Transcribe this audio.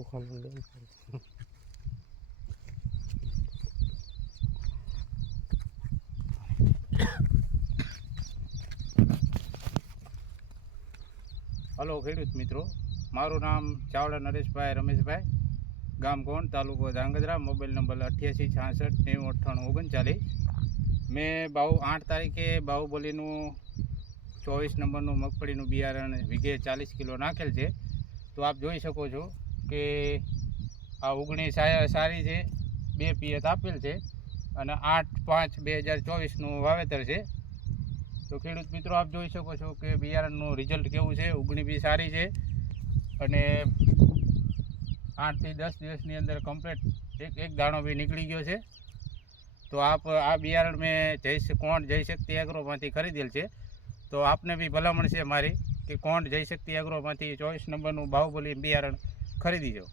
ઓખામાં બેન હલો ખેડૂત મિત્રો, મારું નામ ચાવડા નરેશભાઈ રમેશભાઈ, ગામ કોણ તાલુકો ધાંગધ્રા, મોબાઈલ નંબર અઠ્યાસી છાસઠ નેવું અઠ્ઠાણું ઓગણચાલીસ. મેં બાહુ આઠ તારીખે બાહુબલીનું ચોવીસ નંબરનું મગફળીનું બિયારણ વીઘે ચાલીસ કિલો નાખેલ છે. તો આપ જોઈ શકો છો કે આ ઓગણીસ સારી છે, બે પિયત આપેલ છે અને આઠ પાંચ બે હજાર ચોવીસનું વાવેતર છે. તો ખેડૂત મિત્રો, આપ જોઈ શકો છો કે બિયારણનું રિઝલ્ટ કેવું છે? ઉગણી બી સારી છે અને આઠથી દસ દિવસની અંદર કમ્પ્લીટ એક એક દાણો બી નીકળી ગયો છે. તો આપ આ બિયારણ મેં જય કોણ જય શક્તિ એગ્રોમાંથી ખરીદેલ છે. તો આપને બી ભલામણ છે મારી કે કોણ જય શક્તિ એગ્રોમાંથી ચોવીસ નંબરનું બાહુબલી બિયારણ ખરીદી જાઓ.